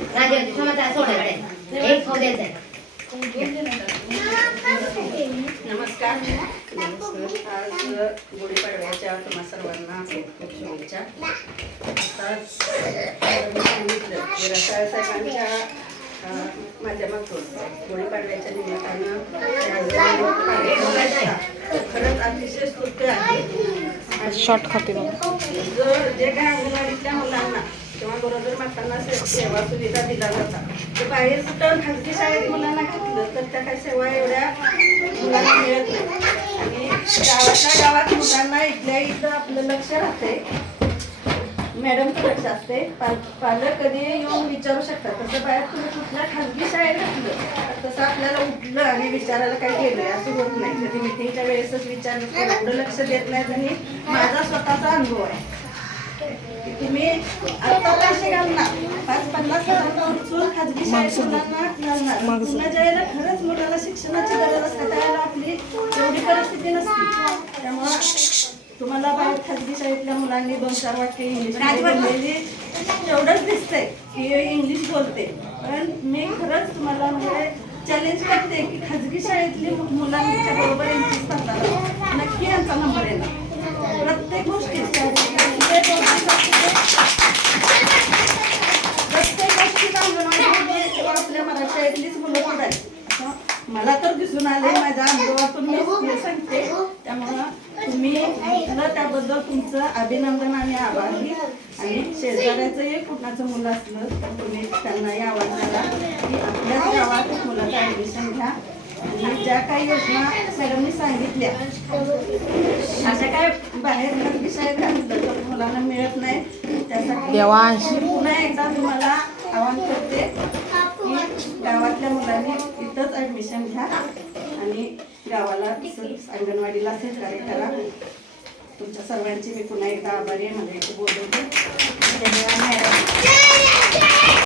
नमस्कार. आज गुढीपाडव्याच्या तुम्हा सर्वांना खूप खूप शुभेच्छा. रसाळ साहेबांच्या माध्यमातून गुढीपाडव्याच्या निमित्तानं खरंच अतिशय स्तुत्य आहे. शॉर्ट खाते जे काय अंगणवाडीतल्या मुलांना किंवा गरोदर मातांना सेवा सुविधा दिला जातात ते बाहेर कुठं खाजगी शाळेत मुलांना घातलं तर त्या काही सेवा एवढ्या मुलांना मिळत नाही. आणि गावातल्या गावात मुलांना इथल्या इथं आपलं लक्ष राहते, मॅडमचं लक्ष असते. पालक कधी येऊन विचारू शकतात. तसं बाहेर तुम्ही कुठल्या खाजगी शाळेत घातलं तसं आपल्याला उठलं आणि विचारायला काय गेलं असं होत नाही. कधी मिटिंगच्या वेळेसच विचारलं एवढं लक्ष देत नाहीत. आणि माझा स्वतःचा अनुभव आहे की तुम्ही आता पैसे घालणार 5-50 हजार उचलून खाजगी शाळेत मुलांना घालणार. पुन्हा ज्यावेळेला खरंच मुलाला शिक्षणाची गरज असते त्यावेळेला आपली एवढी परिस्थिती नसते. त्यामुळं तुम्हाला बाहेर खाजगी शाळेतल्या मुलांनी 2-4 वाक्य इंग्लिश बोललेली तेवढंच दिसतंय की इंग्लिश बोलते. पण मी खरंच तुम्हाला म्हणजे चॅलेंज करते की खाजगी शाळेतली मुलांच्या बरोबर यांची स्पर्धा नक्की यांचा नंबर येणार. प्रत्येक गोष्टीत अंगणवाडी आपल्या मराठी शाळेतलीच मुलं पुढे आहेत मला तर दिसून आले. माझ्या अनुभवातून मी सांगते. त्यामुळं तुम्ही त्याबद्दल तुमचं अभिनंदन आणि आभारी. आणि शेजाऱ्याचंही कुणाचं मुलं असलं तर तुम्ही त्यांनाही आवाज द्याला की आपल्याच गावात मुलाचं ॲडमिशन घ्या. आणि ज्या काही योजना मॅडमनी सांगितल्या अशा काय बाहेर खाजगी शाळेत घातलं तर मुलांना मिळत नाही. त्यासाठी पुन्हा एकदा तुम्हाला आवाहन करते की गावातल्या मुलांनी इथंच ॲडमिशन घ्या आणि गावाला अंगणवाडीला सहकार्य करा. तुमच्या सर्वांची मी पुन्हा एकदा आभारी आहे. मला इथे बोलवते. धन्यवाद मॅडम.